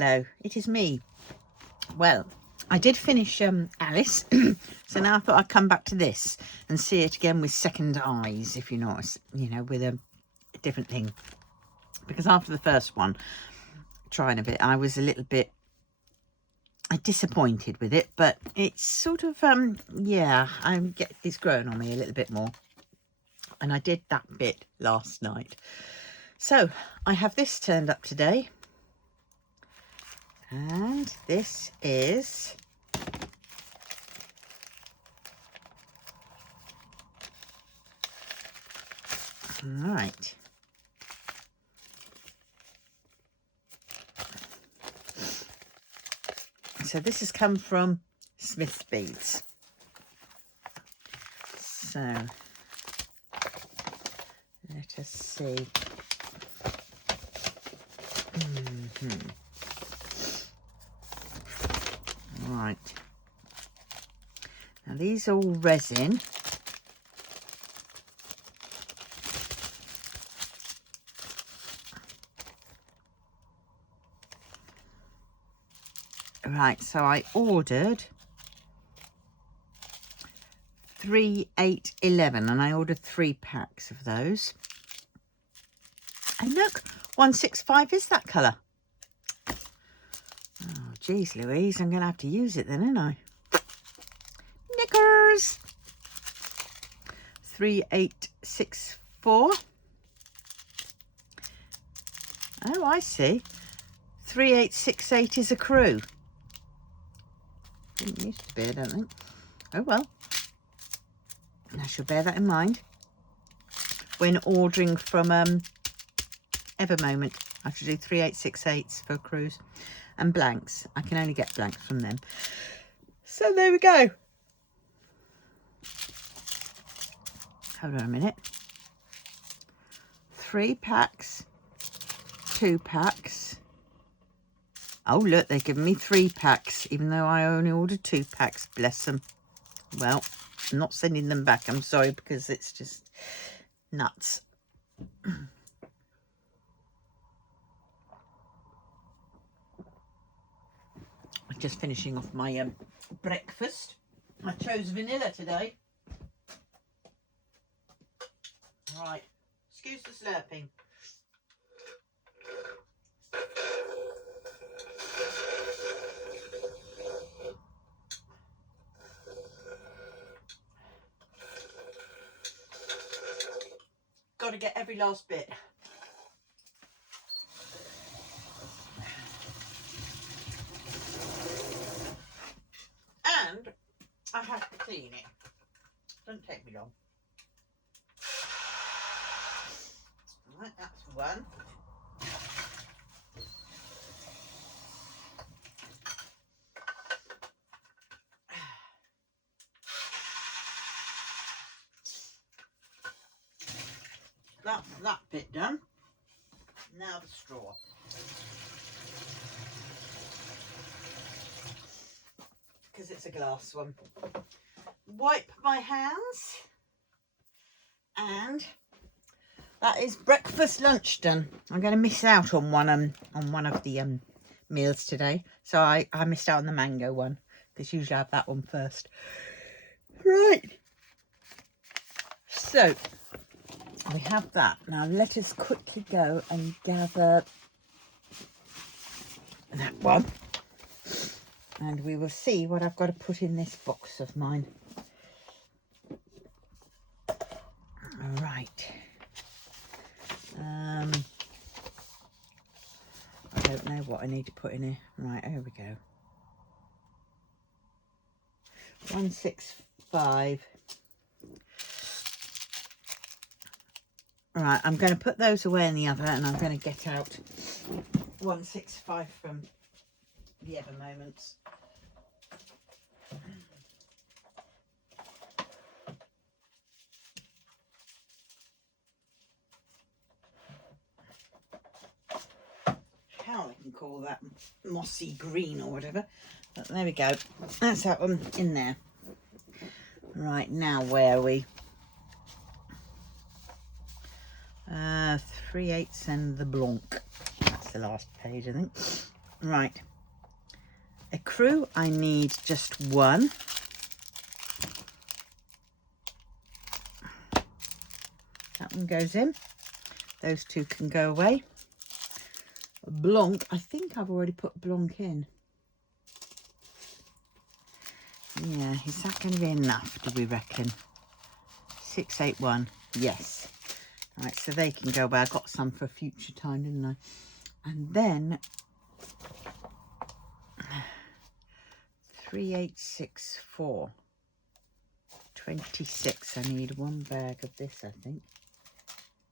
Hello, it is me. Well, I did finish Alice, so now I thought I'd come back to this and see it again with second eyes, if you notice, you know, with a different thing. Because after the first one, trying a bit, I was a little bit disappointed with it, but it's sort of, yeah, it's growing on me a little bit more. And I did that bit last night. So I have this turned up today. And this is right. So this has come from Smith's Beads. So let us see. Right. Now these are all resin. Right, so I ordered 3, 8, 11 and I ordered 3 packs of those. And look, 165 is that colour. Oh, geez, Louise, I'm going to have to use it then, aren't I? Knickers! 3864. Oh, I see. 3868 is a crew. Didn't used to be, I don't think. Oh, well. I shall bear that in mind when ordering from Evermoment. I should do 3868s for a cruise. And blanks. I can only get blanks from them. So there we go. Hold on a minute. 3 packs. 2 packs. Oh, look, they're giving me 3 packs, even though I only ordered 2 packs. Bless them. Well, I'm not sending them back. I'm sorry, because it's just nuts. Just finishing off my breakfast. I chose vanilla today. Right, excuse the slurping. Got to get every last bit. And I have to clean it. Doesn't take me long. Right, that's one. That's that bit done. Now the straw. Because it's a glass one. Wipe my hands. And that is breakfast lunch done. I'm going to miss out on one of the meals today. So I missed out on the mango one. Because usually I have that one first. Right. So we have that. Now let us quickly go and gather that one. And we will see what I've got to put in this box of mine. All right. I don't know what I need to put in here. Right, here we go. 165. Right, I'm going to put those away in the oven and I'm going to get out 165 from the Evermoments. How I can call that, mossy green or whatever. But there we go. That's that one in there. Right, now where are we? 3/8 and the blanc. That's the last page, I think. Right. Ecru, I need just one. That one goes in. Those two can go away. Blanc, I think I've already put Blanc in. Yeah, is that going to be enough, do we reckon? 681, yes. Right, so they can go away. I got some for future time, didn't I? And then 3864. 26. I need one bag of this, I think.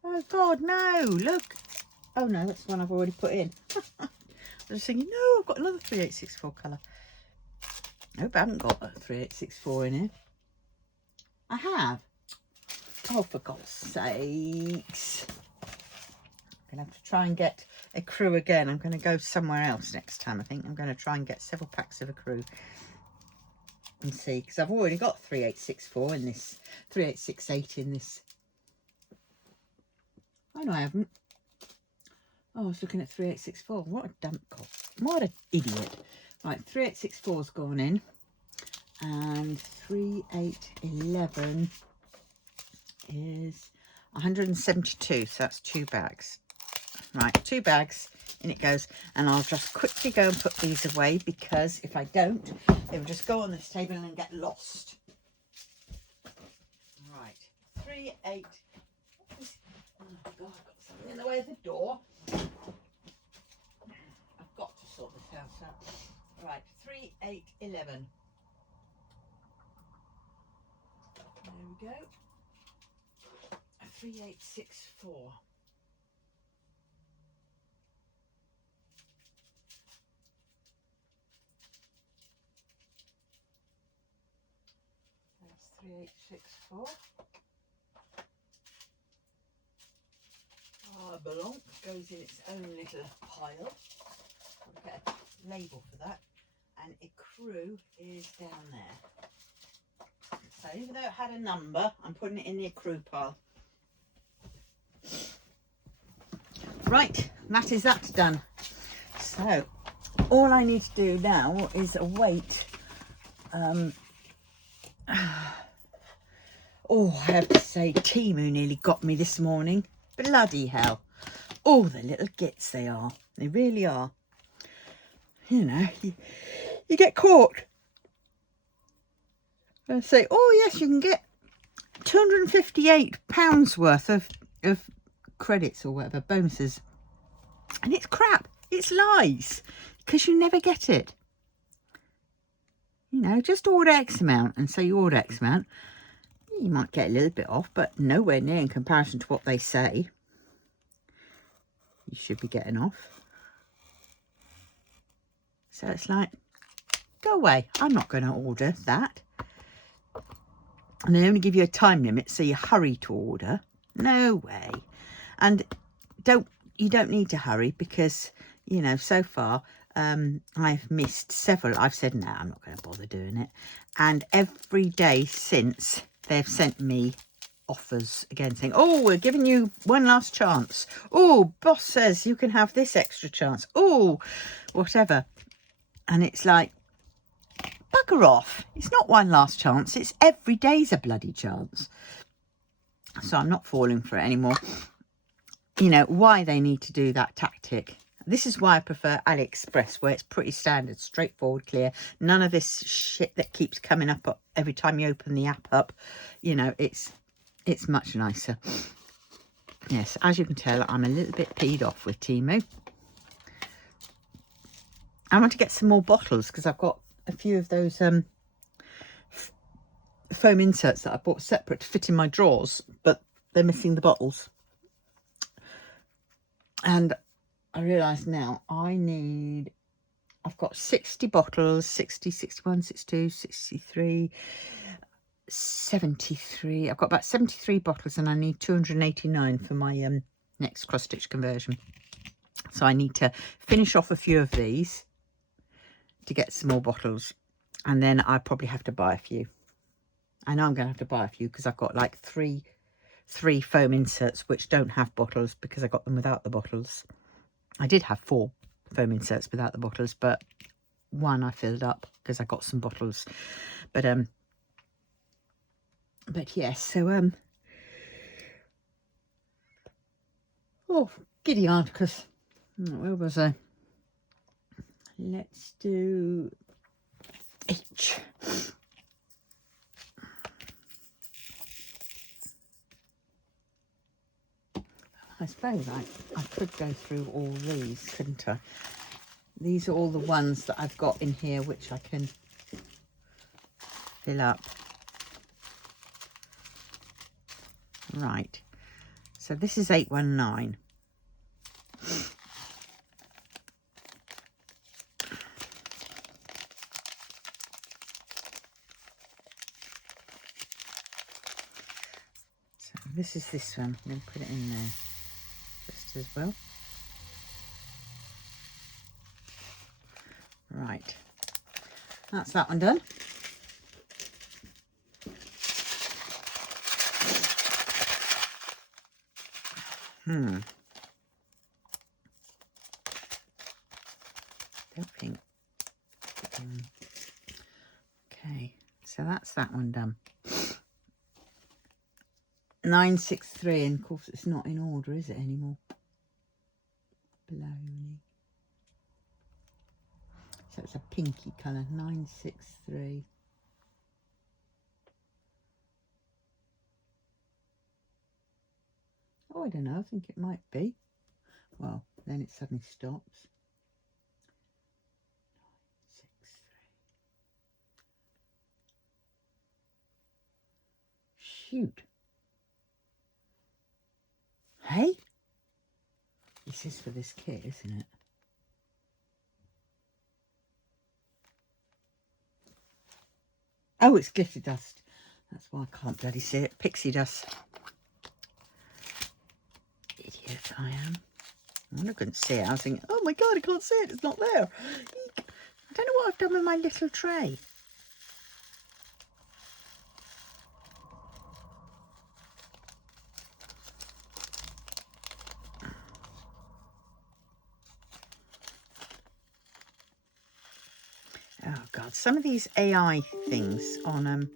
Oh God, no! Look. Oh no, that's the one I've already put in. I was thinking, no, I've got another 3864 colour. Nope, I haven't got a 3864 in here. I have. Oh, for God's sakes. I'm going to have to try and get Ecru again. I'm going to go somewhere else next time, I think. I'm going to try and get several packs of Ecru and see. Because I've already got 3864 in this. 3868 in this. Oh, no, I haven't. Oh, I was looking at 3864. What a dump cop. What an idiot. Right, 3864's gone in. And 3811 is 172. So that's 2 bags. Right, 2 bags. In it goes. And I'll just quickly go and put these away. Because if I don't, they will just go on this table and get lost. Right. 38. Oh, God, I've got something in the way of the door. I've got to sort this house out. Right, 3811. There we go. 3864. That's 3864. Blanc goes in its own little pile. I'll get a label for that. And Ecru is down there. So even though it had a number, I'm putting it in the Ecru pile. Right, that is that done. So all I need to do now is await. Oh, I have to say, Temu nearly got me this morning. Bloody hell. Oh, the little gits they are. They really are. You know, you get caught. And say, oh yes, you can get £258 worth of credits or whatever, bonuses. And it's crap. It's lies. Because you never get it. You know, just order X amount and say you order X amount. You might get a little bit off, but nowhere near in comparison to what they say you should be getting off. So it's like, go away. I'm not going to order that. And they only give you a time limit, so you hurry to order. No way. And you don't need to hurry because, you know, so far I've missed several. I've said, no, I'm not going to bother doing it. And every day since, they've sent me offers again saying, oh, we're giving you one last chance. Oh, boss says you can have this extra chance. Oh, whatever. And it's like, bugger off. It's not one last chance. It's every day's a bloody chance. So I'm not falling for it anymore. You know, why they need to do that tactic. This is why I prefer AliExpress, where it's pretty standard, straightforward, clear. None of this shit that keeps coming up every time you open the app up. You know, it's much nicer. Yes, as you can tell, I'm a little bit peed off with Temu. I want to get some more bottles because I've got a few of those foam inserts that I bought separate to fit in my drawers, but they're missing the bottles. And I realise now I've got 60 bottles, 60, 61, 62, 63, 73. I've got about 73 bottles and I need 289 for my next cross-stitch conversion. So I need to finish off a few of these to get some more bottles. And then I probably have to buy a few. I know I'm going to have to buy a few because I've got like three foam inserts which don't have bottles because I got them without the bottles. I did have 4, foam inserts without the bottles, but one I filled up because I got some bottles. But yes, so oh, giddy on, because where was I? Let's do H. I suppose I could go through all these, couldn't I? These are all the ones that I've got in here which I can fill up. Right, so this is 819. So this is this one. I'm going to put it in there just as well. Right, that's that one done. Don't think. Okay, so that's that one done. 963, and of course it's not in order, is it anymore? Baloney. So it's a pinky colour. 963. Oh, I don't know. I think it might be. Well, then it suddenly stops. 963. Shoot. Hey? This is for this kit, isn't it? Oh, it's glitter dust. That's why I can't bloody see it. Pixie dust. Idiot I am. I couldn't see it. I was thinking, oh my God, I can't see it. It's not there. I don't know what I've done with my little tray. Oh God, some of these AI things on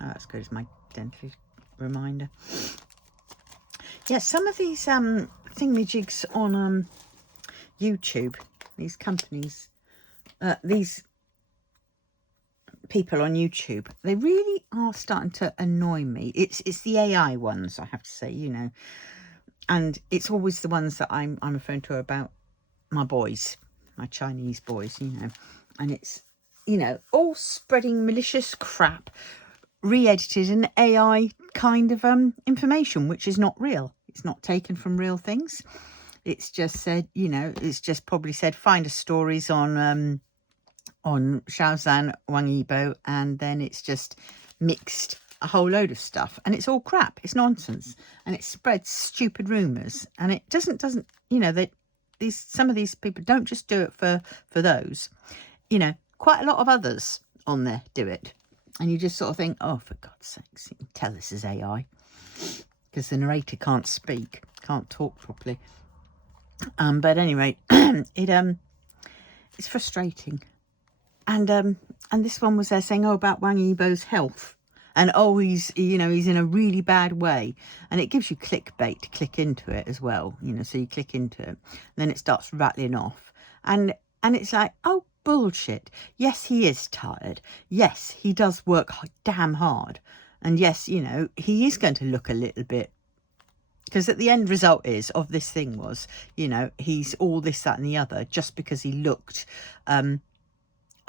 oh, that's good as my dental reminder. Yeah, some of these thingamajigs on YouTube, these companies, these people on YouTube, they really are starting to annoy me. It's the AI ones, I have to say, you know. And it's always the ones that I'm referring to about my boys, my Chinese boys, you know. And it's, you know, all spreading malicious crap, re-edited and AI kind of information, which is not real. It's not taken from real things. It's just said, you know, it's just probably said, find us stories on Shaozan, Wang Yibo, and then it's just mixed a whole load of stuff, and it's all crap. It's nonsense, and it spreads stupid rumours, and it doesn't you know, that some of these people don't just do it for those, you know, quite a lot of others on there do it, and you just sort of think, oh, for God's sakes, you can tell this is AI because the narrator can't speak, can't talk properly. But anyway, it's frustrating. And this one was there saying, oh, about Wang Yibo's health. And, oh, he's, you know, he's in a really bad way. And it gives you clickbait to click into it as well. You know, so you click into it. And then it starts rattling off. And it's like, oh, bullshit. Yes, he is tired. Yes, he does work damn hard. And yes, you know, he is going to look a little bit. Because at the end result of this thing was, you know, he's all this, that and the other just because he looked a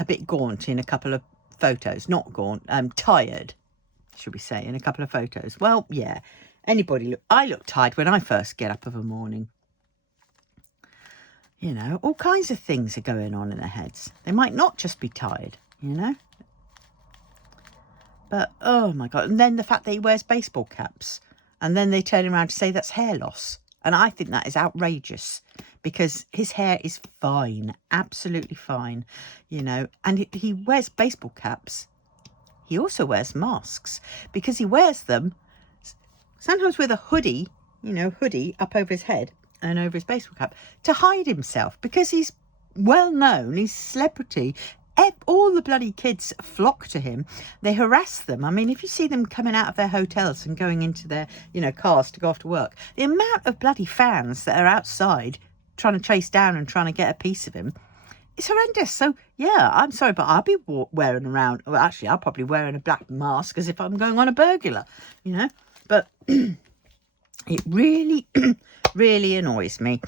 bit gaunt in a couple of photos. Not gaunt, tired, should we say, in a couple of photos. Well, yeah, I look tired when I first get up of a morning. You know, all kinds of things are going on in their heads. They might not just be tired, you know. But, oh my God. And then the fact that he wears baseball caps. And then they turn around to say that's hair loss. And I think that is outrageous because his hair is fine, absolutely fine, you know. And he wears baseball caps. He also wears masks because he wears them sometimes with a hoodie, you know, hoodie up over his head and over his baseball cap to hide himself, because he's well known, he's celebrity. All the bloody kids flock to him. They harass them. I mean, if you see them coming out of their hotels and going into their, you know, cars to go off to work, the amount of bloody fans that are outside trying to chase down and trying to get a piece of him, it's horrendous. So, yeah, I'm sorry, but I'll be wearing around, well, actually, I'll probably wearing a black mask as if I'm going on a burglar, you know. But it really, really annoys me.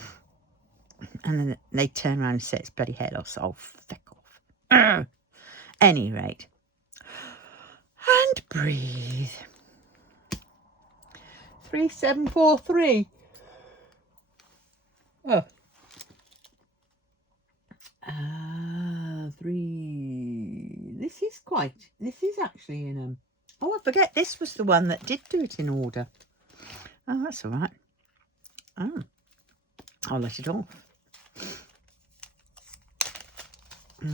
And then they turn around and say it's bloody head off, so I'll feck off. Any rate. And breathe. 3743. Oh. 3. This is actually in oh, I forget, this was the one that did do it in order. Oh, that's all right. Oh, I'll let it off. Try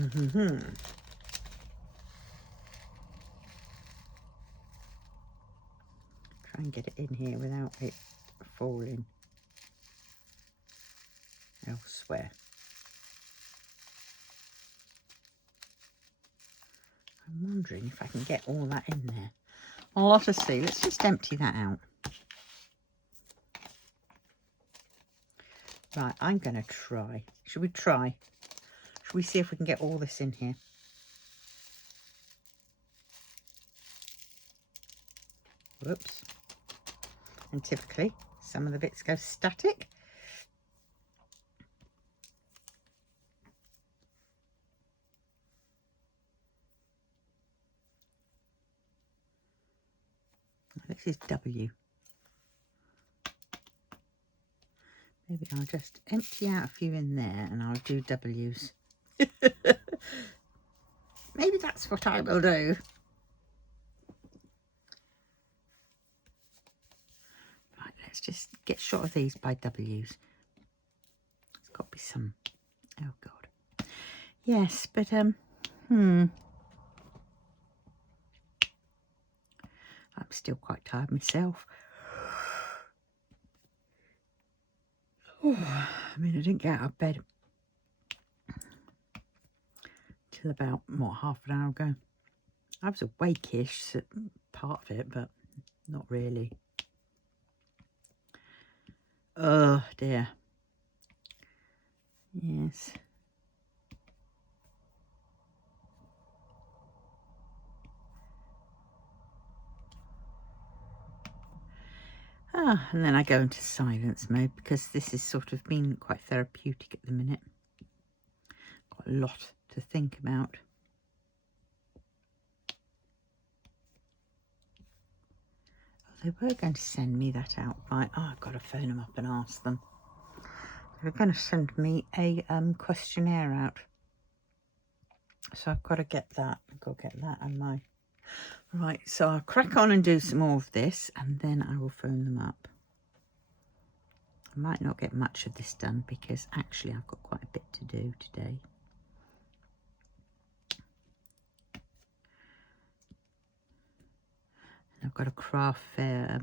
and get it in here without it falling elsewhere. I'm wondering if I can get all that in there. I'll have to see. Let's just empty that out. Right, I'm going to try. Should we try? Should we see if we can get all this in here? Whoops. And typically, some of the bits go static. This is W. Maybe I'll just empty out a few in there and I'll do W's. Maybe that's what I will do. Right, let's just get shot of these by W's. There's got to be some. Oh God. Yes, but I'm still quite tired myself. Oh, I mean, I didn't get out of bed till about, what, half an hour ago. I was awake-ish, part of it, but not really. Oh, dear. Yes. And then I go into silence mode because this is sort of been quite therapeutic at the minute. Got a lot to think about. Oh, they were going to send me that out by... Oh, I've got to phone them up and ask them. They're going to send me a questionnaire out. So I've got to get that. I've got to get that on my... Right, so I'll crack on and do some more of this and then I will phone them up. I might not get much of this done because actually I've got quite a bit to do today. And I've got a craft fair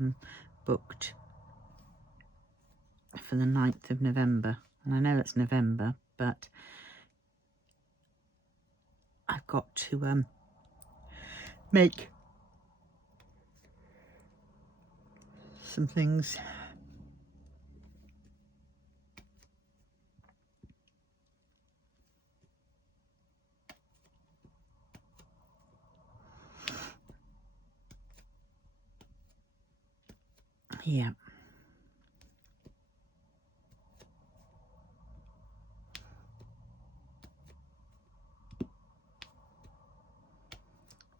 booked for the 9th of November. And I know it's November, but I've got to make some things. Yeah.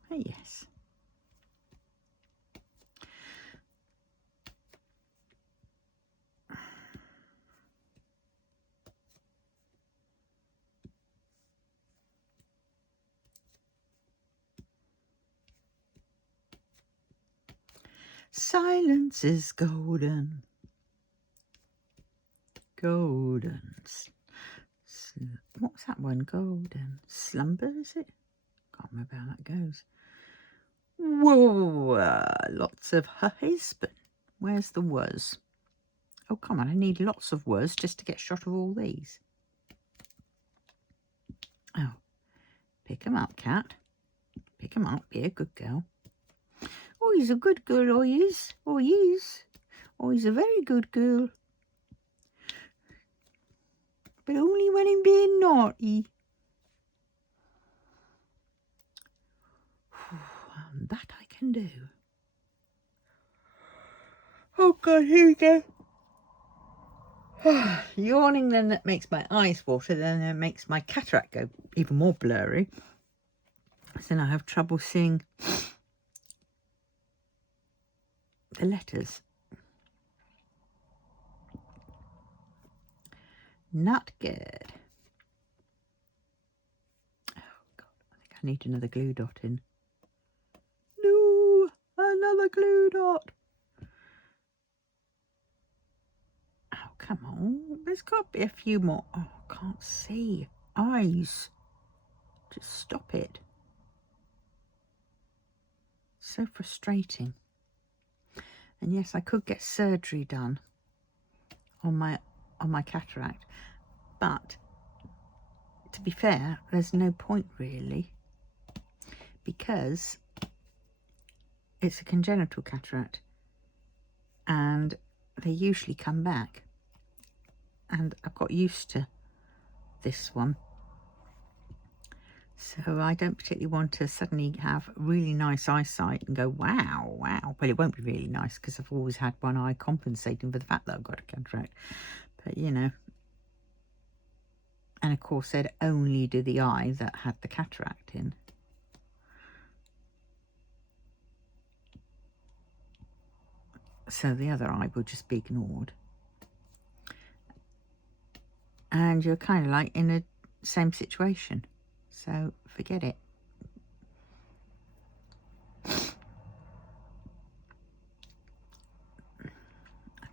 Oh, yes. Silence is golden. Golden. What's that one? Golden. Slumber, is it? Can't remember how that goes. Whoa, lots of her husband. Where's the was? Oh, come on, I need lots of was just to get a shot of all these. Oh, pick 'em up, cat. Pick 'em up, be a good girl. Oh, he's a good girl, oh, he is. Oh, he is. Oh, he's a very good girl. But only when he's being naughty. That I can do. Oh, God, here we go. Yawning, then that makes my eyes water, then it makes my cataract go even more blurry. So then I have trouble seeing the letters. Not good. Oh, God, I think I need another glue dot in. No, another glue dot. Oh, come on. There's got to be a few more. Oh, I can't see. Eyes. Just stop it. So frustrating. And yes, I could get surgery done on my cataract, but to be fair, there's no point really, because it's a congenital cataract and they usually come back, and I've got used to this one. So I don't particularly want to suddenly have really nice eyesight and go, wow, wow. Well, it won't be really nice because I've always had one eye compensating for the fact that I've got a cataract. But, you know. And, of course, they'd only do the eye that had the cataract in. So the other eye would just be ignored. And you're kind of like in the same situation. So forget it. I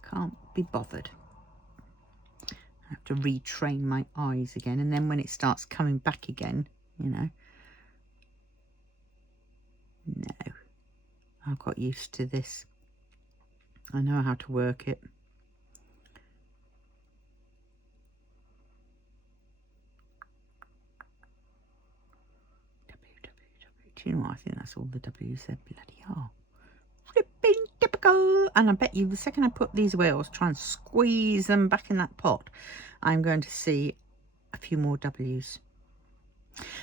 can't be bothered. I have to retrain my eyes again. And then when it starts coming back again, you know. No. I've got used to this. I know how to work it. Do you know what? I think that's all the W's there bloody are. Flipping typical. And I bet you the second I put these away, I'll try and squeeze them back in that pot, I'm going to see a few more W's.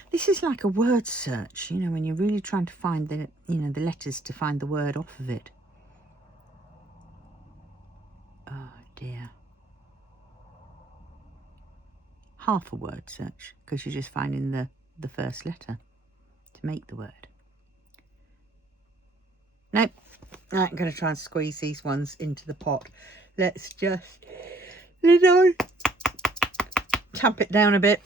This is like a word search, you know, when you're really trying to find the, you know, the letters to find the word off of it. Oh dear. Half a word search, because you're just finding the first letter to make the word. Nope, I'm going to try and squeeze these ones into the pot. Let's just, you know, tamp it down a bit.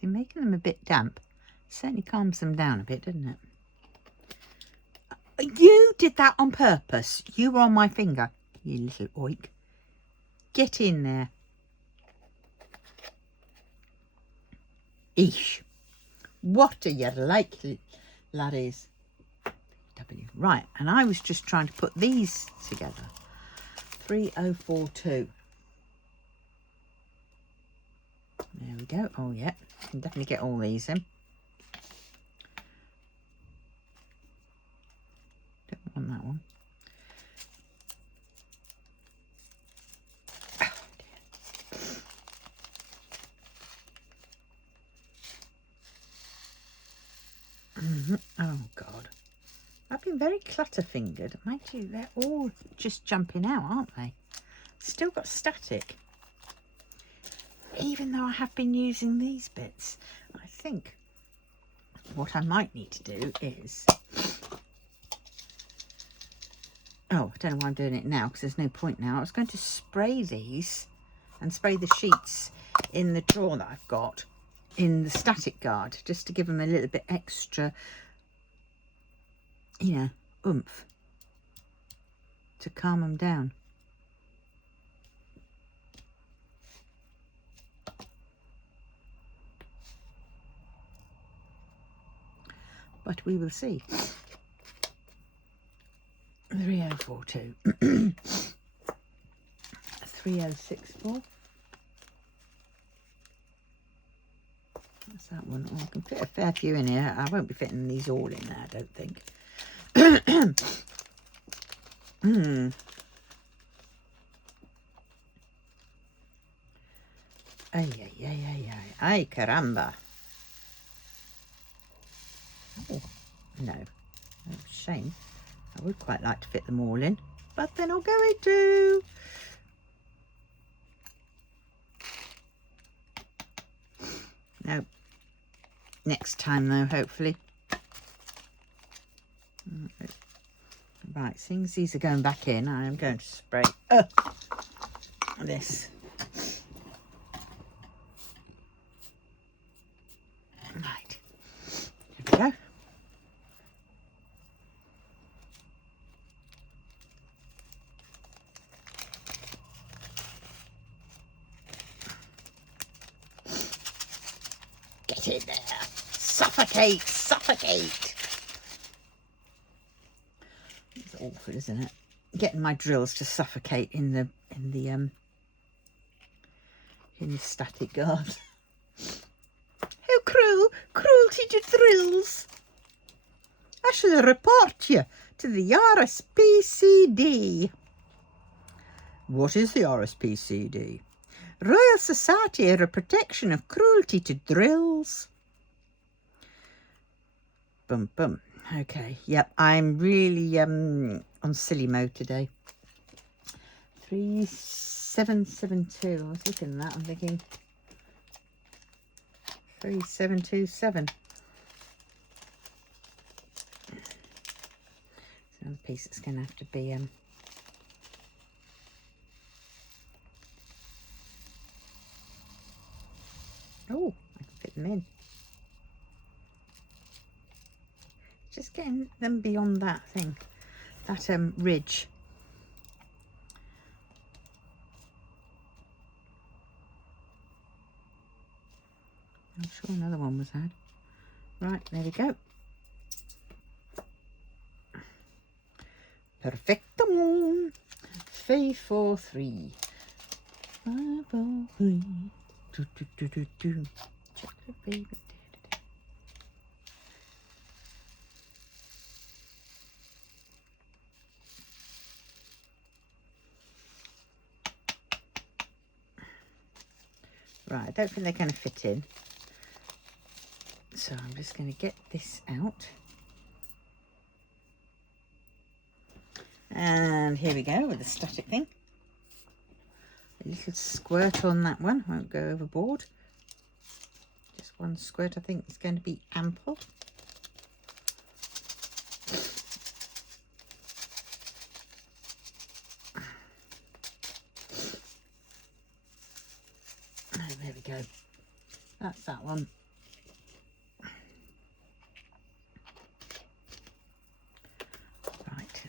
See, making them a bit damp certainly calms them down a bit, doesn't it? You did that on purpose. You were on my finger, you little oik. Get in there. Eesh. What are you like, laddies? W. Right, and I was just trying to put these together. 3042. There we go. Oh, yeah. Can definitely get all these in. Don't want that one. Oh, God. I've been very clutter-fingered. Mind you, they're all just jumping out, aren't they? Still got static. Even though I have been using these bits. I think what I might need to do is Oh, I don't know why I'm doing it now because there's no point now. I was going to spray these and spray the sheets in the drawer that I've got in the static guard, just to give them a little bit extra, you know, oomph, to calm them down. But we will see. 3042. 3064. That's that one. Oh, I can fit a fair few in here. I won't be fitting these all in there, I don't think. Ay, ay, ay, ay, ay. Ay, caramba. Oh, no. Oh, shame. I would quite like to fit them all in, but they're not going to. No. Next time, though, hopefully. Right, since these are going back in, I am going to spray this. Right. Here we go. Get in there. Suffocate, suffocate. It's awful, isn't it? Getting my drills to suffocate in the static guard. How cruel! Cruelty to drills. I shall report you to the RSPCD. What is the RSPCD? Royal Society for Protection of Cruelty to Drills. Boom, boom. Okay, yep, I'm really on silly mode today. 3772. I was looking at that, I'm thinking 3727. So another piece that's going to have to be oh, I can fit them in. Just getting them beyond that thing, that ridge. I'm sure another one was had. Right, there we go. Perfecto. 543. 543. Do, do, do, do, do. Chocolate baby. Right, I don't think they're going to fit in. So I'm just going to get this out. And here we go with the static thing. A little squirt on that one, won't go overboard. Just one squirt, I think is going to be ample. Oh, there we go. That's that one. Right.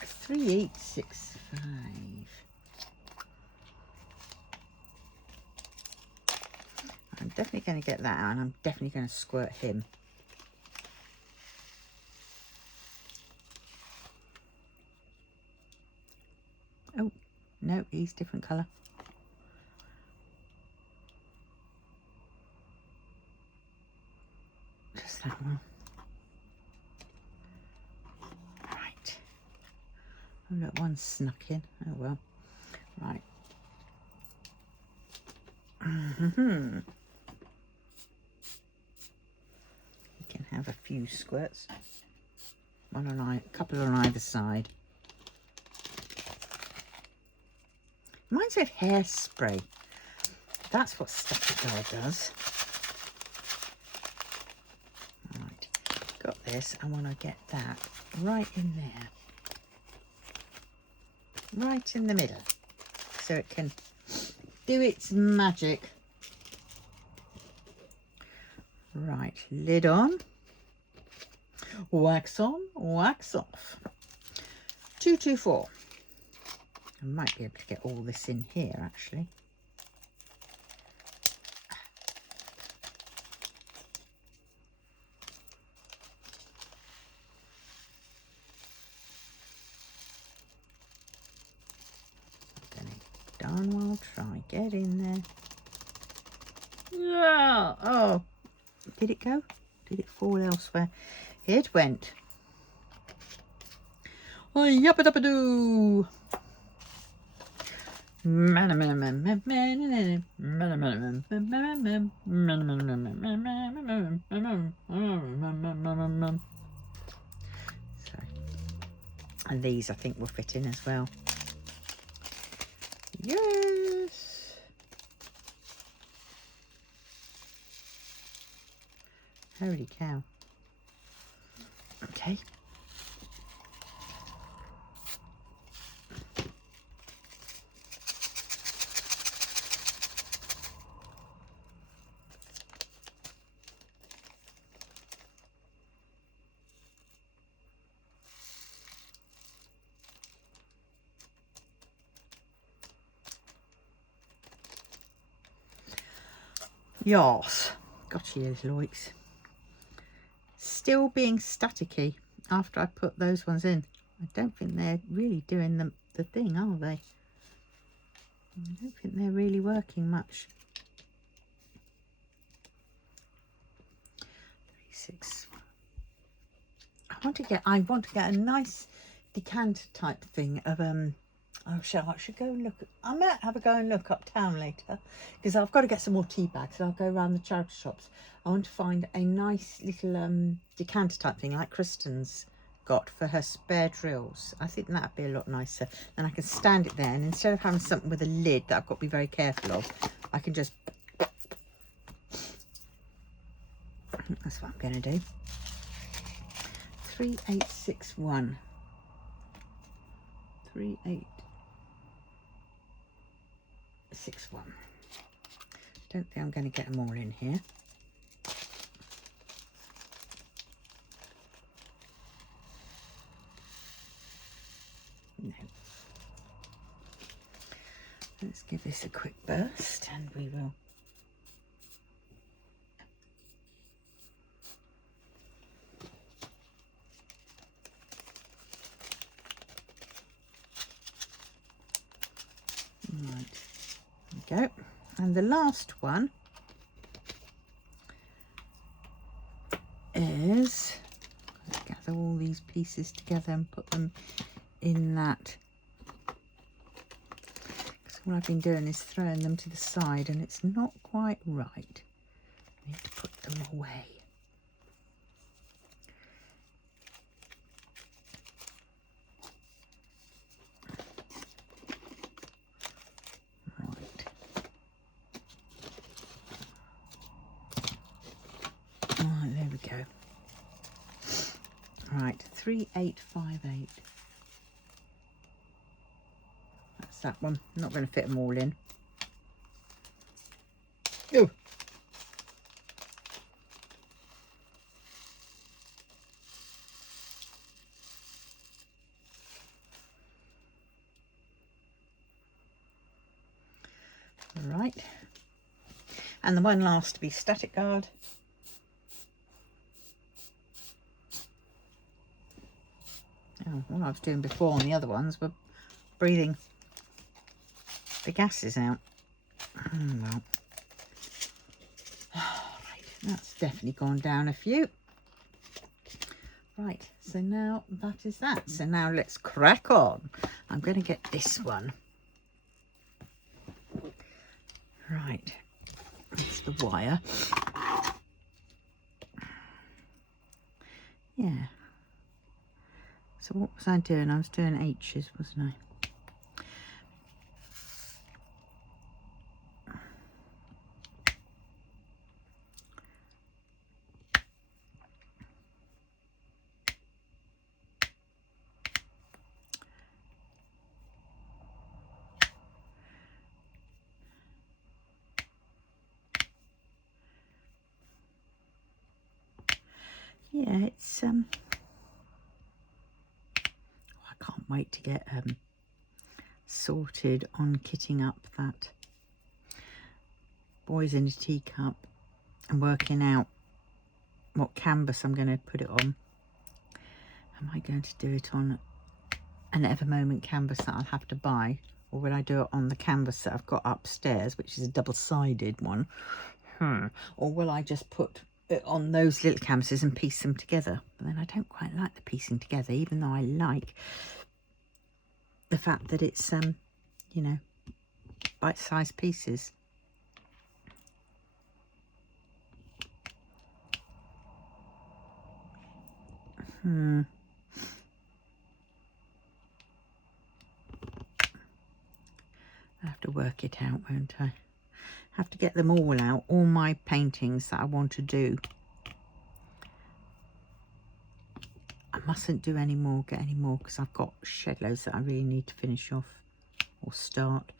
3865. I'm definitely going to get that out, and I'm definitely going to squirt him. Oh, no, he's different colour. Just that one. Right. Oh, look, one snuck in. Oh, well. Right. You can have a few squirts. One on a couple on either side. Reminds me of hairspray. That's what static guard does. Right, got this. I want to get that right in there. right in the middle so it can do its magic. Right, lid on, wax on, wax off. 224. I might be able to get all this in here actually. Darn well try. Get in there. Yeah. Oh, did it go? Did it fall elsewhere? It went. Oh, yappa dabba doo. So, and these I think will fit in as well. Yes. Holy cow. Okay. Yes, got you, little oiks. Still being staticky after I put those ones in. I don't think they're really doing the thing, are they? I don't think they're really working much. 36. I want to get a nice decanter type thing of I should go and look. I might have a go and look uptown later because I've got to get some more tea bags and I'll go around the charity shops. I want to find a nice little decanter type thing like Kristen's got for her spare drills. I think that'd be a lot nicer. And I can stand it there, and instead of having something with a lid that I've got to be very careful of, I can just. That's what I'm going to do. 3861. 3861. Don't think I'm going to get them all in here. No. Let's give this a quick burst and we will. Right, there we go. And the last one is, let's gather all these pieces together and put them in that. Because what I've been doing is throwing them to the side and it's not quite right. I need to put them away. There we go. Right, 3858. That's that one. I'm not going to fit them all in. Oh. Right. And the one last to be static guard. Oh, what I was doing before on the other ones were breathing the gases out. Oh, well. Right, that's definitely gone down a few. Right, so now that is that. So now let's crack on. I'm going to get this one. Right, that's the wire. Yeah. So what was I doing? I was doing H's, wasn't I? yeah, it's I can't wait to get sorted on kitting up that Boys in a Teacup and working out what canvas I'm going to put it on. Am I going to do it on an Ever Moment canvas that I'll have to buy, or will I do it on the canvas that I've got upstairs, which is a double-sided one? Or will I just put it on those little canvases and piece them together? But then I don't quite like the piecing together, even though I like the fact that it's you know, bite-sized pieces. I'll have to work it out, won't I? Have to get them all out, all my paintings that I want to do. I mustn't do any more, get any more, because I've got shed loads that I really need to finish off or start.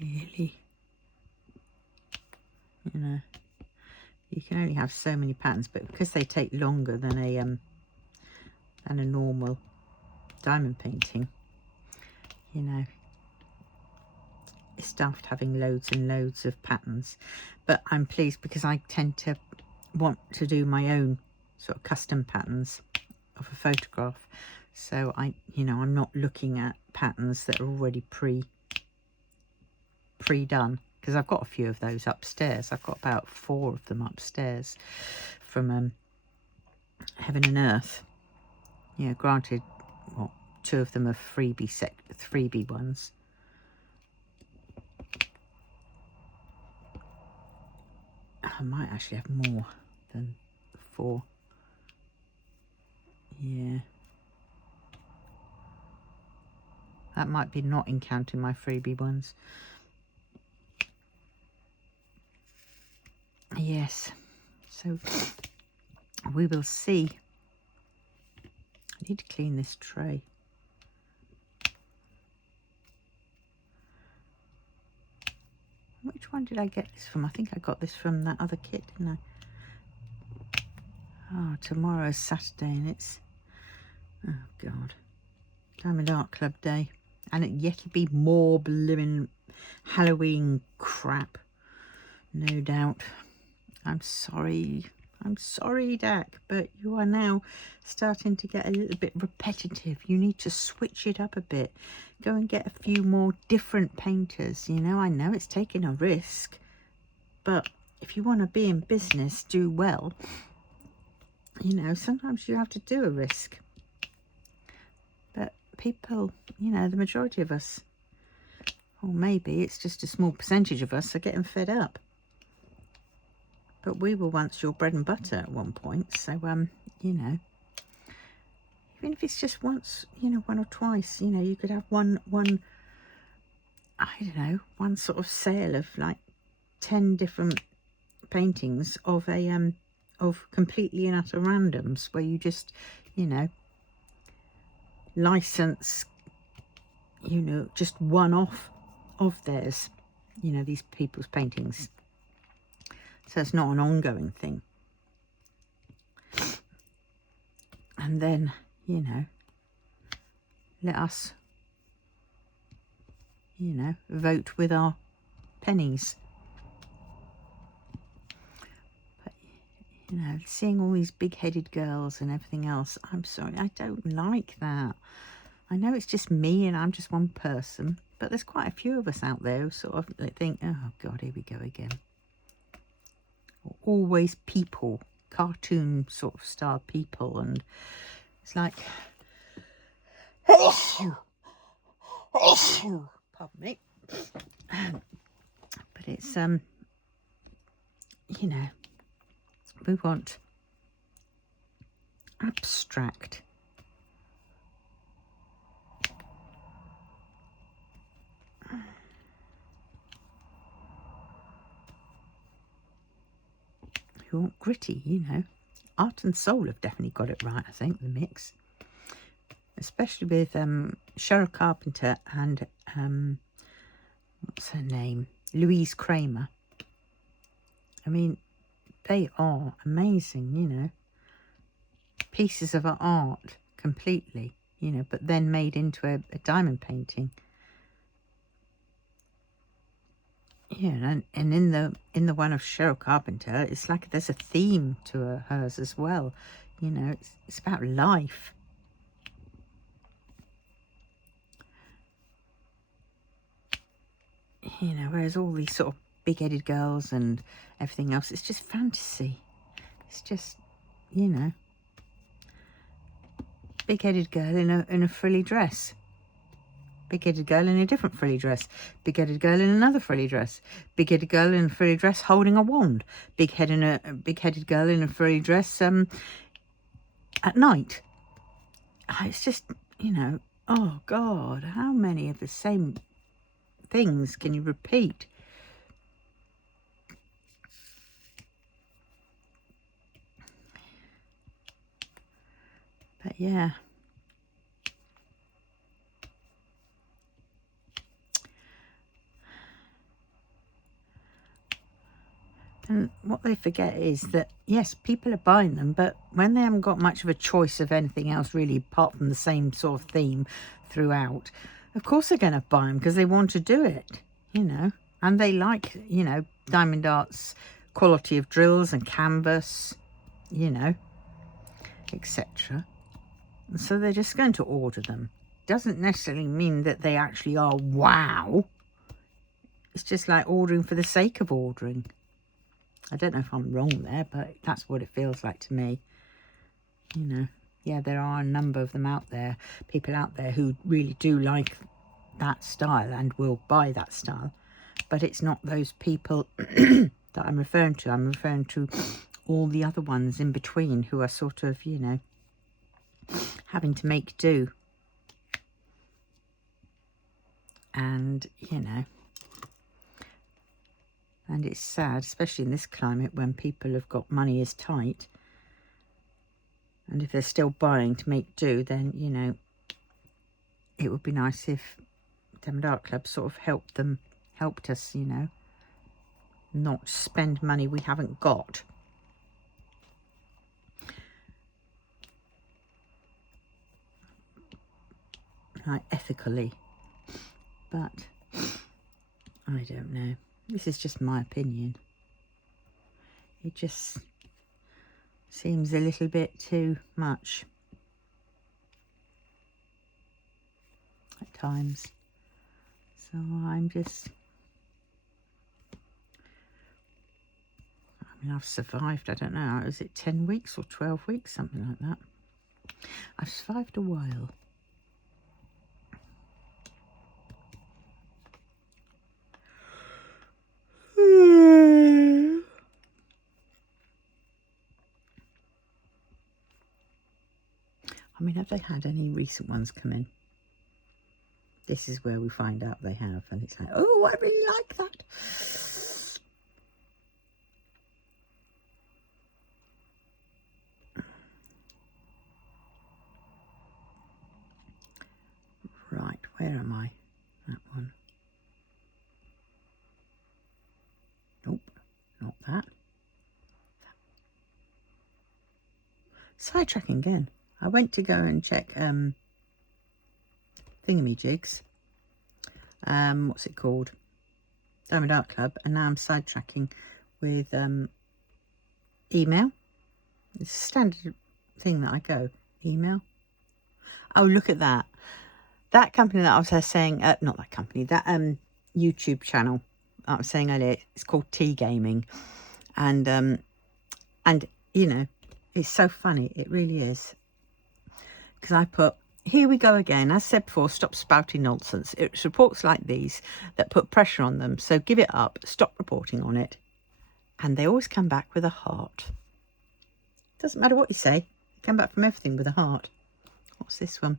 Really, you know, you can only have so many patterns, but because they take longer than a normal diamond painting, you know, it's daft having loads and loads of patterns. But I'm pleased because I tend to want to do my own sort of custom patterns of a photograph, so you know, I'm not looking at patterns that are already pre-done, because I've got a few of those upstairs. I've got about 4 of them upstairs from Heaven and Earth. Yeah, granted, what, 2 of them are freebie ones. I might actually have more than 4. Yeah, that might be not in counting my freebie ones. Yes, so we will see. I need to clean this tray. Which one did I get this from? I think I got this from that other kit, didn't I? Oh, tomorrow's Saturday and it's, oh God, Diamond Art Club Day. And it yet to be more blimmin' Halloween crap, no doubt. I'm sorry, Dak, but you are now starting to get a little bit repetitive. You need to switch it up a bit. Go and get a few more different painters. You know, I know it's taking a risk, but if you want to be in business, do well, you know, sometimes you have to do a risk. But people, you know, the majority of us, or maybe it's just a small percentage of us, are getting fed up. But we were once your bread and butter at one point, so you know, even if it's just once, you know, 1 or twice, you know, you could have one I don't know, one sort of sale of like 10 different paintings of of completely and utter randoms, where you just, you know, license, you know, just one off of theirs, you know, these people's paintings. So it's not an ongoing thing. And then, you know, let us, you know, vote with our pennies. But, you know, seeing all these big-headed girls and everything else, I'm sorry, I don't like that. I know it's just me and I'm just one person, but there's quite a few of us out there who sort of think, oh God, here we go again. Always people, cartoon sort of star people, and it's like, pardon me, but it's you know, we want abstract, we want gritty, you know. Art and Soul have definitely got it right, I think, the mix. especially with Cheryl Carpenter and what's her name, Louise Kramer. I mean, they are amazing, you know, pieces of art completely, you know, but then made into a diamond painting. Yeah, and in the one of Cheryl Carpenter, it's like there's a theme to hers as well. You know, it's about life. You know, whereas all these sort of big-headed girls and everything else, it's just fantasy. It's just, you know, big-headed girl in a frilly dress. Big-headed girl in a different frilly dress. Big-headed girl in another frilly dress. Big-headed girl in a frilly dress holding a wand. Big-headed girl in a frilly dress at night. It's just, you know, oh God, how many of the same things can you repeat? But yeah. And what they forget is that, yes, people are buying them, but when they haven't got much of a choice of anything else really apart from the same sort of theme throughout, of course they're going to buy them because they want to do it, you know. And they like, you know, Diamond Art's quality of drills and canvas, you know, etc. So they're just going to order them. Doesn't necessarily mean that they actually are wow. It's just like ordering for the sake of ordering. I don't know if I'm wrong there, but that's what it feels like to me. You know, yeah, there are a number of them out there, people out there who really do like that style and will buy that style. But it's not those people that I'm referring to. I'm referring to all the other ones in between who are sort of, you know, having to make do. And, you know, and it's sad, especially in this climate when people have got money is tight. And if they're still buying to make do, then, you know, it would be nice if Diamond Art Club sort of helped us, you know, not spend money we haven't got. Like ethically. But I don't know. This is just my opinion. It just seems a little bit too much at times. So I'm just... I mean, I've survived, I don't know, is it 10 weeks or 12 weeks, something like that. I've survived a while. I mean, have they had any recent ones come in? This is where we find out they have, and it's like, oh, I really like that. Right, where am I? That one. Nope, not that. Sidetracking again. I went to go and check thingamajigs. What's it called? Diamond Art Club, and now I'm sidetracking with email. It's a standard thing that I go, email. Oh, look at that. That company that I was saying, not that company, that YouTube channel I was saying earlier, it's called Tea Gaming. And you know, it's so funny. It really is. Because I put, here we go again. As said before, stop spouting nonsense. It's reports like these that put pressure on them. So give it up. Stop reporting on it. And they always come back with a heart. Doesn't matter what you say. They come back from everything with a heart. What's this one?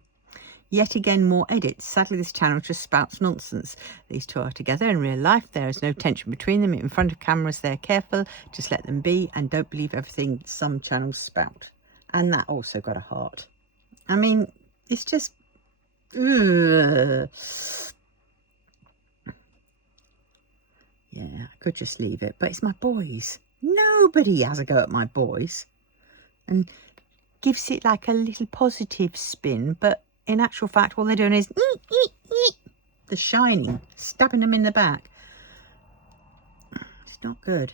Yet again, more edits. Sadly, this channel just spouts nonsense. These two are together in real life. There is no tension between them. In front of cameras, they're careful. Just let them be and don't believe everything some channels spout. And that also got a heart. I mean, It's just, ugh. Yeah, I could just leave it, but it's my boys. Nobody has a go at my boys and gives it like a little positive spin, but in actual fact, all they're doing is the shining, stabbing them in the back. It's not good.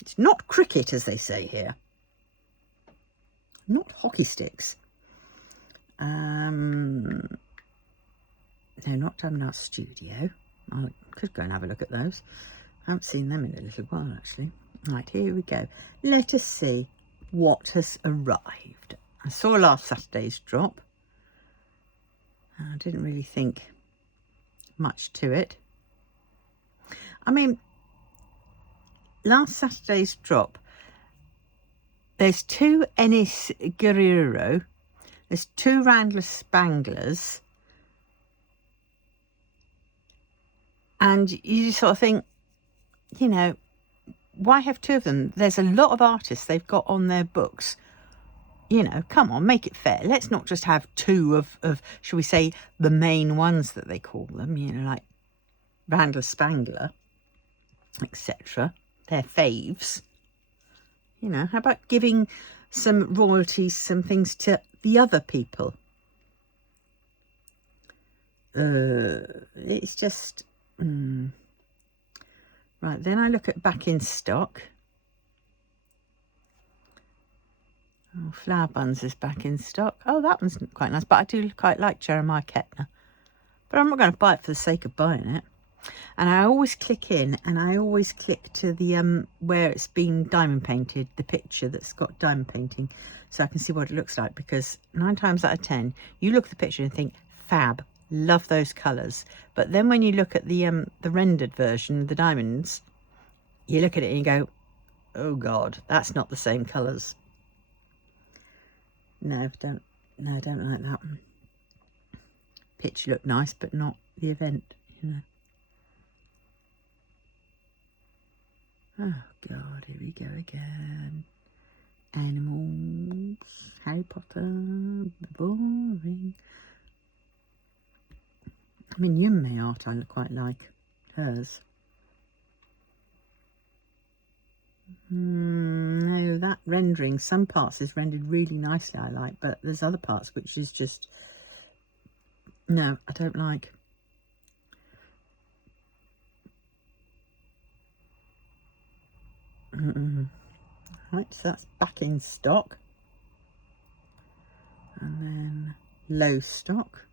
It's not cricket, as they say here. Not hockey sticks. No, not Diamond Art Studio. I could go and have a look at those. I haven't seen them in a little while, actually. Right, here we go. Let us see what has arrived. I saw last Saturday's drop. I didn't really think much to it. I mean, last Saturday's drop, there's 2 Ennis Guerrero, there's 2 Randler Spanglers, and you just sort of think, you know, why have 2 of them? There's a lot of artists they've got on their books. You know, come on, make it fair. Let's not just have 2 of shall we say, the main ones that they call them, you know, like Randler Spangler, etc. They're faves. You know, how about giving some royalties, some things to the other people? It's just... Right, then I look at back in stock. Oh, Flower Buns is back in stock. Oh, that one's quite nice, but I do quite like Jeremiah Kettner. But I'm not going to buy it for the sake of buying it. And I always click in, and I always click to the where it's been diamond painted, the picture that's got diamond painting, so I can see what it looks like, because 9 times out of 10 you look at the picture and think, fab, love those colours, but then when you look at the rendered version, the diamonds, you look at it and you go, oh god, that's not the same colours. No, I don't like that. Picture looked nice, but not the event, you know. Oh god, here we go again. Animals, Harry Potter, boring. I mean, Yunmei art I quite like, hers. No, that rendering, some parts is rendered really nicely, I like, but there's other parts which is just, no, I don't like. Right, so that's back in stock. And then low stock.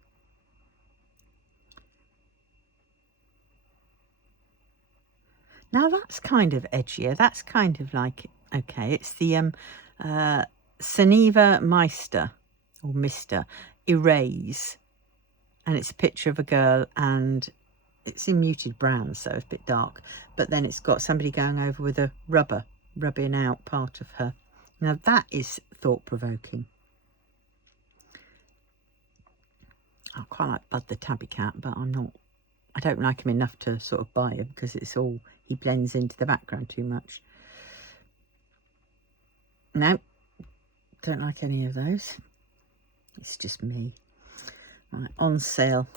Now that's kind of edgier. That's kind of like, okay, it's the Saniva Meister, or Mr. Erase. And it's a picture of a girl, and it's in muted brown, so it's a bit dark. But then it's got somebody going over with a rubber, rubbing out part of her. Now that is thought-provoking. I quite like Bud the Tabby Cat, but I don't like him enough to sort of buy him, because it's all, he blends into the background too much. No, don't like any of those. It's just me. Right, on sale.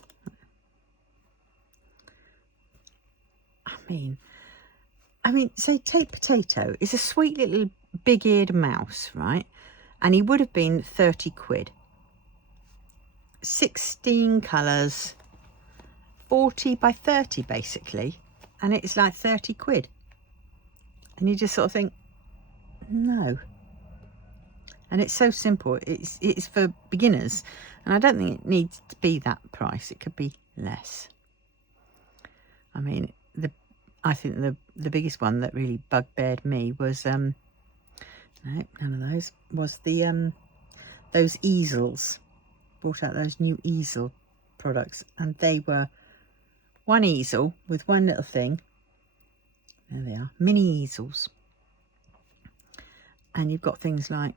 I mean, say take Potato. It's a sweet little big-eared mouse, right? And he would have been 30 quid. 16 colours, 40 by 30 basically, and it's like 30 quid. And you just sort of think, no. And it's so simple. It's for beginners, and I don't think it needs to be that price. It could be less. I mean, I think the biggest one that really bugbeared me was no, none of those, was the those easels. Brought out those new easel products, and they were one easel with one little thing. There they are, mini easels. And you've got things like,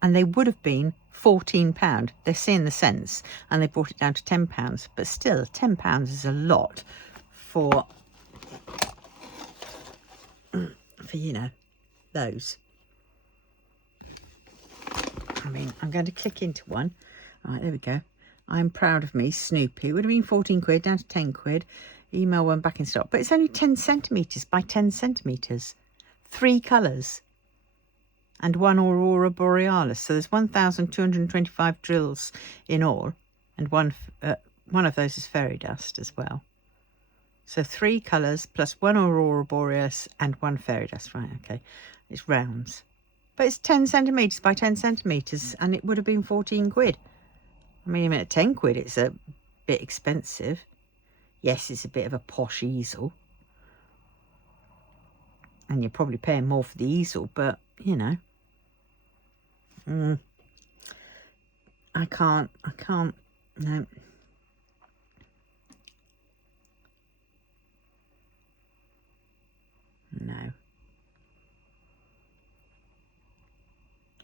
and they would have been £14. They're seeing the cents, and they brought it down to £10. But still, £10 is a lot for you know, those. I mean, I'm going to click into one. Right, there we go. I'm proud of me, Snoopy. It would have been 14 quid, down to 10 quid. Email one back in stock. But it's only 10 centimetres by 10 centimetres. 3 colours. And 1 Aurora Borealis. So there's 1,225 drills in all. And one of those is fairy dust as well. So 3 colours plus 1 Aurora Borealis and 1 fairy dust. Right, okay. It's rounds. But it's 10 centimetres by 10 centimetres. And it would have been 14 quid. I mean, even at 10 quid, it's a bit expensive. Yes, it's a bit of a posh easel. And you're probably paying more for the easel, but, you know. I can't, no.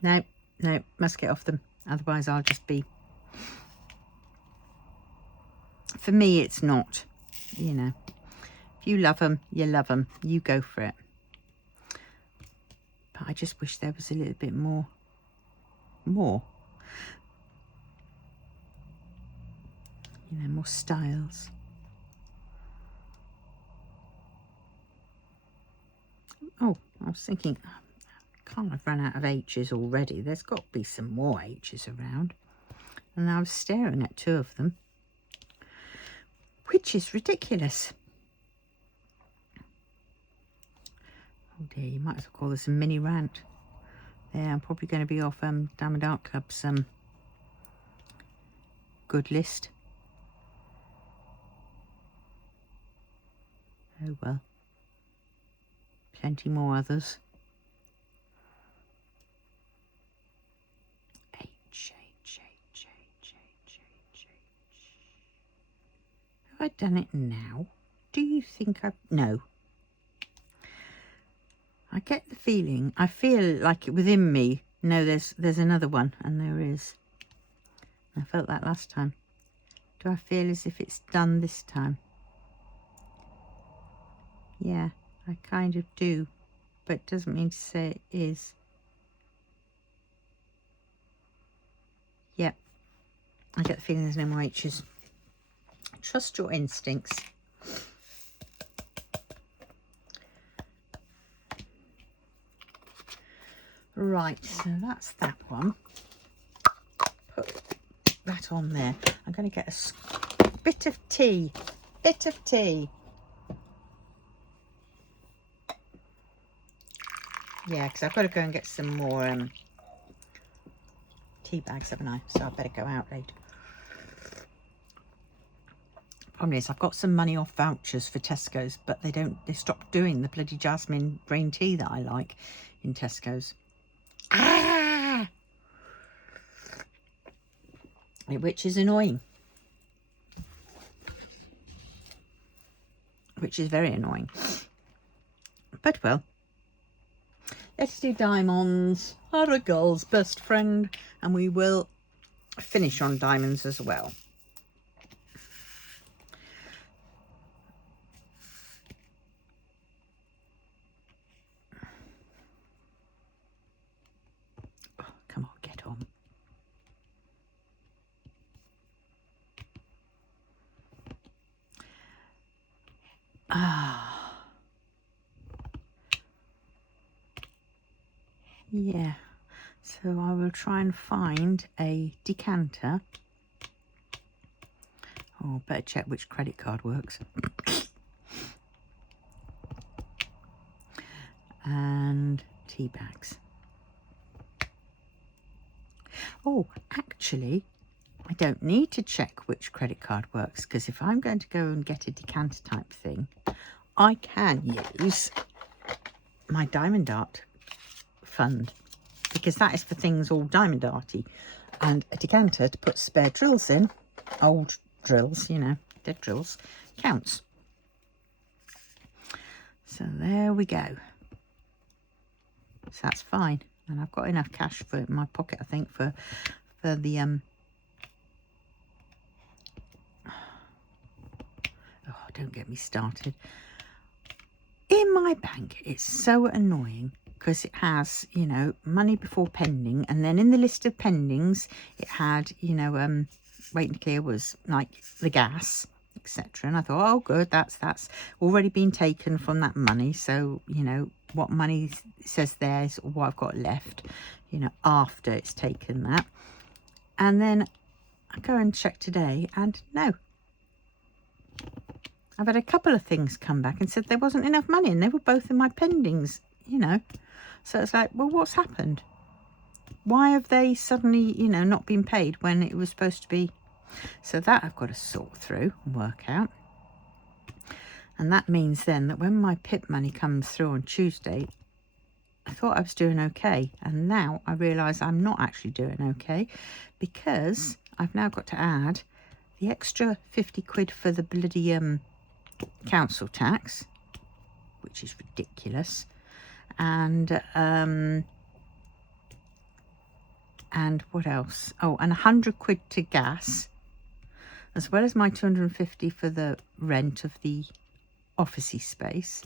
No, must get off them. Otherwise, I'll just be... For me, it's not, you know. If you love them, you love them. You go for it. But I just wish there was a little bit more. You know, more styles. Oh, I was thinking, can't I've run out of H's already? There's got to be some more H's around. And I was staring at 2 of them, which is ridiculous. Oh dear, you might as well call this a mini rant. There, I'm probably going to be off Diamond Art Club's good list. Oh well. Plenty more others. H. Have I done it now? Do you think I've... No. I get the feeling, I feel like within me, no, there's another one, and there is. I felt that last time. Do I feel as if it's done this time? Yeah, I kind of do, but it doesn't mean to say it is. Yep, I get the feeling there's no more H's. Trust your instincts. Right, so that's that one. Put that on there. I'm going to get a bit of tea. Yeah, because I've got to go and get some more tea bags, haven't I? So I better go out later. Problem is, I've got some money off vouchers for Tesco's, but they stopped doing the bloody jasmine green tea that I like in Tesco's. Ah! Which is annoying. Which is very annoying. But well, let's do diamonds. Are a girl's best friend, and we will finish on diamonds as well. Oh, come on, get on. Yeah, so I will try and find a decanter. Oh, better check which credit card works. And tea bags. Oh, actually, I don't need to check which credit card works, because if I'm going to go and get a decanter type thing, I can use my Diamond Art fund, because that is for things all diamond arty, and a decanter to put spare drills in, old drills, you know, dead drills, counts. So there we go. So that's fine, and I've got enough cash for it in my pocket, I think, for the oh, don't get me started. In my bank, it's so annoying. because it has, you know, money before pending, and then in the list of pendings it had, you know, wait and clear was like the gas, etc. And I thought, oh good, that's already been taken from that money, so you know what money says there is what I've got left, you know, after it's taken that. And then I go and check today, and no, I've had a couple of things come back and said there wasn't enough money, and they were both in my pendings, you know. So it's like, well, what's happened? Why have they suddenly, you know, not been paid when it was supposed to be? So that I've got to sort through and work out. And that means then that when my PIP money comes through on Tuesday, I thought I was doing okay. And now I realise I'm not actually doing okay, because I've now got to add the extra 50 quid for the bloody council tax, which is ridiculous. And what else? Oh, and 100 quid to gas, as well as my 250 for the rent of the officey space.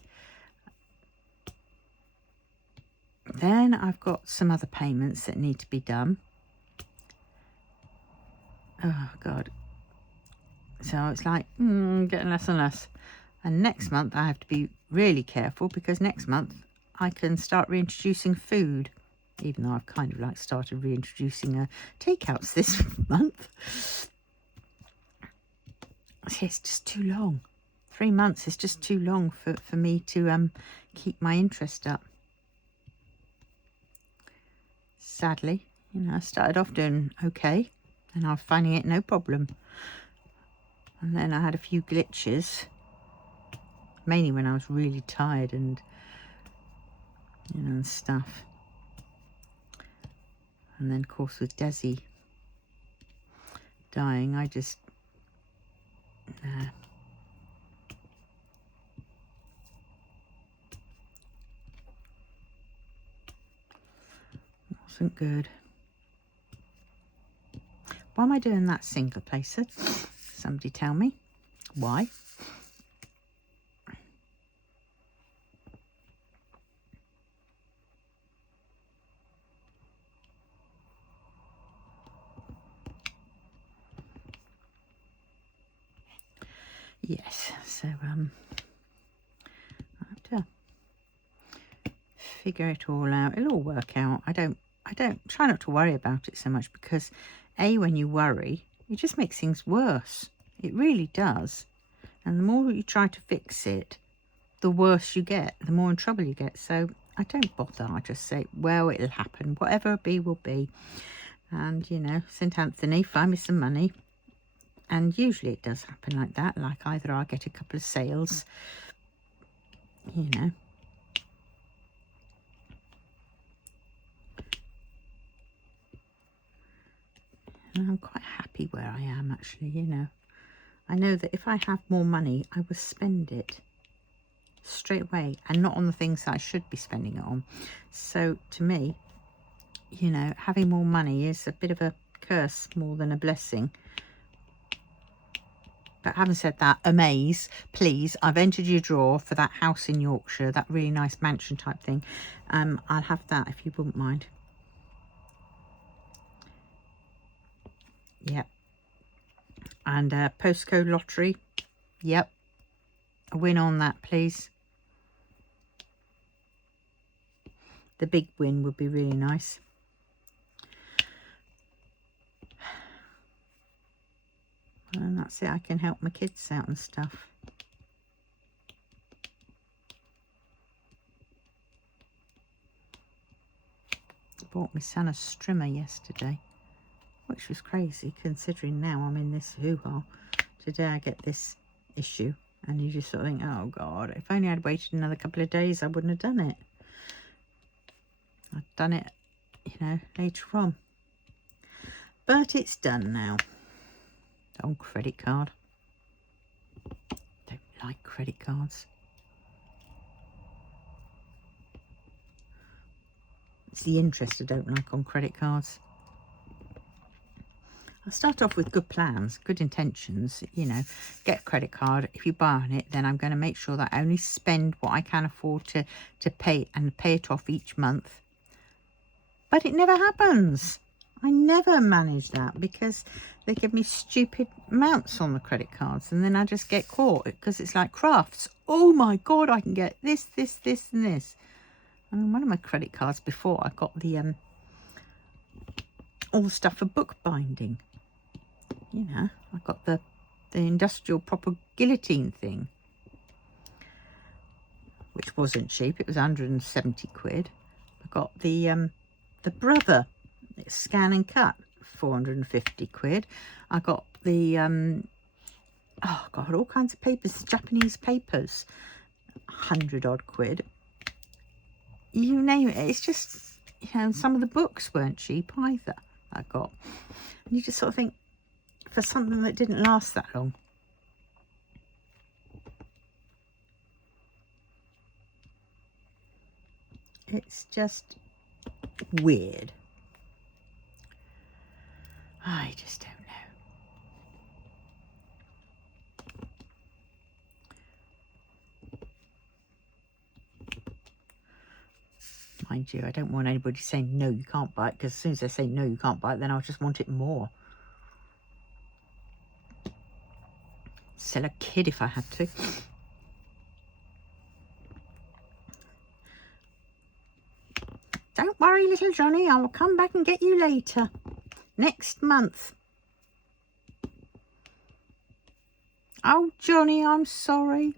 Then I've got some other payments that need to be done. Oh God. So it's like getting less and less. And next month I have to be really careful, because next month I can start reintroducing food, even though I've kind of like started reintroducing takeouts this month. See, it's just too long. 3 months is just too long for me to keep my interest up. Sadly, you know, I started off doing okay, and I was finding it no problem. And then I had a few glitches, mainly when I was really tired and, you know, and stuff. And then, of course, with Desi dying, I just, nah. Wasn't good. Why am I doing that single placer? Somebody tell me why. Yes, so I have to figure it all out. It'll all work out. I don't try not to worry about it so much, because when you worry, it just makes things worse. It really does. And the more you try to fix it, the worse you get, the more in trouble you get. So I don't bother. I just say, well, it'll happen. Whatever be will be. And, you know, St. Anthony, find me some money. And usually it does happen like that. Like either I get a couple of sales, you know. And I'm quite happy where I am, actually, you know. I know that if I have more money, I will spend it straight away, and not on the things that I should be spending it on. So to me, you know, having more money is a bit of a curse more than a blessing. But having said that, Amaze, please, I've entered your draw for that house in Yorkshire, that really nice mansion type thing. I'll have that if you wouldn't mind. Yep. And postcode lottery. Yep. A win on that, please. The big win would be really nice. And that's it. I can help my kids out and stuff. Bought my son a strimmer yesterday, which was crazy considering now I'm in this hoo-ha. Today I get this issue, and you just sort of think, oh God, if only I'd waited another couple of days, I wouldn't have done it. I've done it, you know, later on. But it's done now. On credit card. Don't like credit cards. It's the interest I don't like on credit cards. I start off with good plans, good intentions, you know, get a credit card. If you buy on it, then I'm going to make sure that I only spend what I can afford to pay and pay it off each month. But it never happens. I never manage that because they give me stupid amounts on the credit cards and then I just get caught because it's like crafts. Oh my God, I can get this, this, this and this. I mean, one of my credit cards before, I got the all the stuff for book binding. You know, I got the industrial proper guillotine thing, which wasn't cheap. It was 170 quid. I got the Brother scan and cut, 450 quid. I got the oh God, all kinds of papers, Japanese papers, 100 odd quid. You name it. It's just, you know, some of the books weren't cheap either. I got, and you just sort of think, for something that didn't last that long. It's just weird. I just don't know. Mind you, I don't want anybody saying no, you can't buy it, because as soon as they say no, you can't buy it, then I'll just want it more. Sell a kid if I had to. Don't worry, little Johnny, I will come back and get you later. Next month. Oh, Johnny, I'm sorry.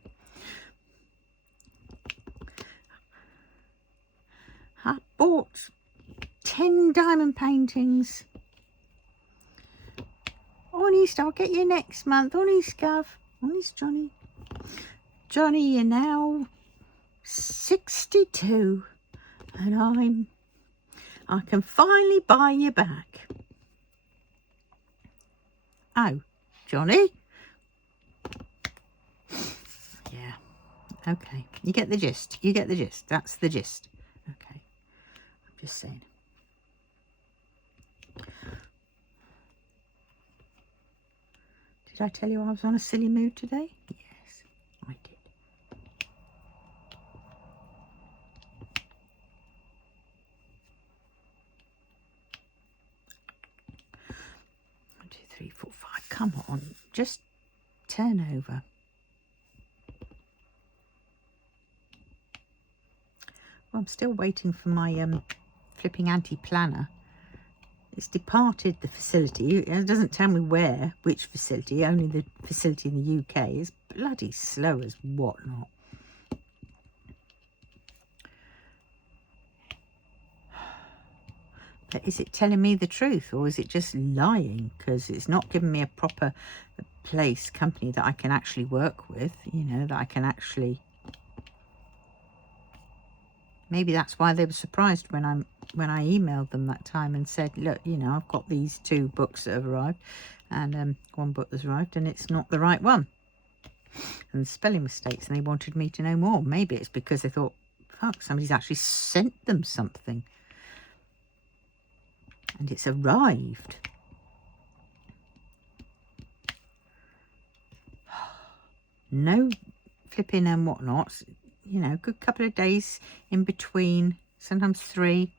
I bought 10 diamond paintings. Honest, I'll get you next month. Honest, Gov. Honest, Johnny. Johnny, you're now 62. And I can finally buy you back. Oh, Johnny? Yeah. Okay. You get the gist. You get the gist. That's the gist. Okay. I'm just saying. Did I tell you I was on a silly mood today? Yes, I did. One, two, three, four, five. Come on. Just turn over. Well, I'm still waiting for my flipping anti-planner. It's departed the facility. It doesn't tell me where, which facility, only the facility in the UK. Is bloody slow as whatnot. But is it telling me the truth or is it just lying? Because it's not giving me a proper company that I can actually work with, you know, that I can actually... Maybe that's why they were surprised when I emailed them that time and said, look, you know, I've got these 2 books that have arrived and one book that's arrived and it's not the right one. And spelling mistakes, and they wanted me to know more. Maybe it's because they thought, fuck, somebody's actually sent them something. And it's arrived. No flipping and whatnot. You know, good couple of days in between, sometimes 3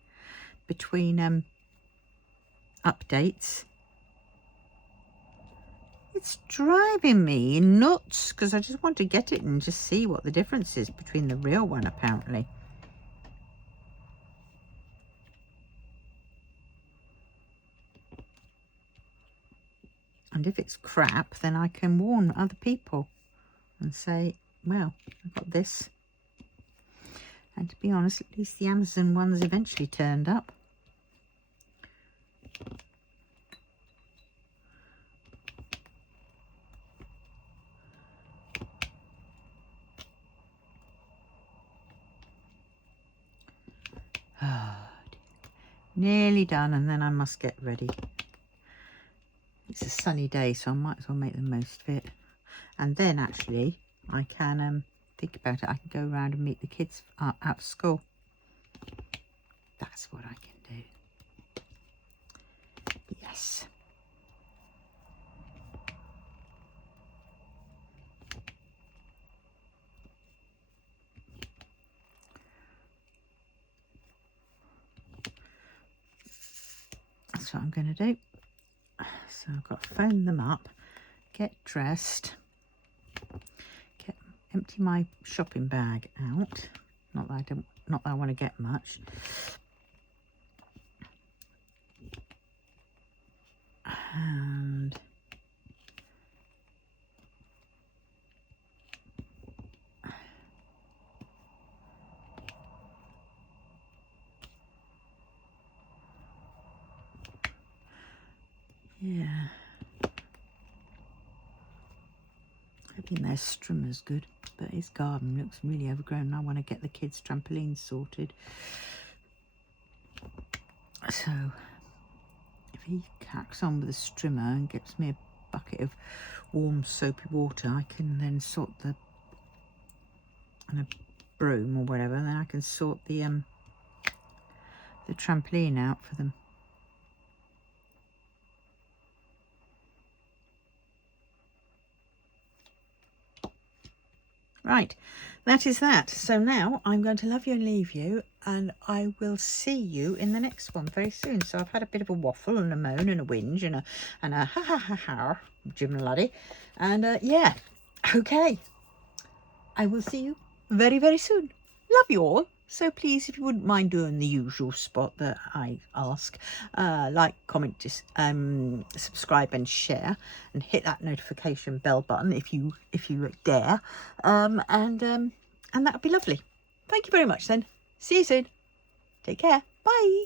between updates. It's driving me nuts because I just want to get it and just see what the difference is between the real one, apparently. And if it's crap, then I can warn other people and say, well, I've got this. And to be honest, at least the Amazon ones eventually turned up. Nearly done, and then I must get ready. It's a sunny day, so I might as well make the most of it. And then actually I can think about it. I can go around and meet the kids out of school. That's what I can do. Yes. that's what I'm going to do. So I've got to phone them up, get dressed, empty my shopping bag out. Not that I want to get much. And yeah, hoping their strimmer's good, but his garden looks really overgrown. I want to get the kids' trampoline sorted. So if he cracks on with the strimmer and gets me a bucket of warm soapy water, I can then sort and a broom or whatever, and then I can sort the trampoline out for them. Right, that is that. So now I'm going to love you and leave you, and I will see you in the next one very soon. So I've had a bit of a waffle and a moan and a whinge and a ha ha ha ha, Jim Luddy, and yeah, okay. I will see you very, very soon. Love you all. So please, if you wouldn't mind doing the usual spot that I ask, like, comment, subscribe and share, and hit that notification bell button if you dare, and that would be lovely. Thank you very much then. See you soon. Take care. Bye.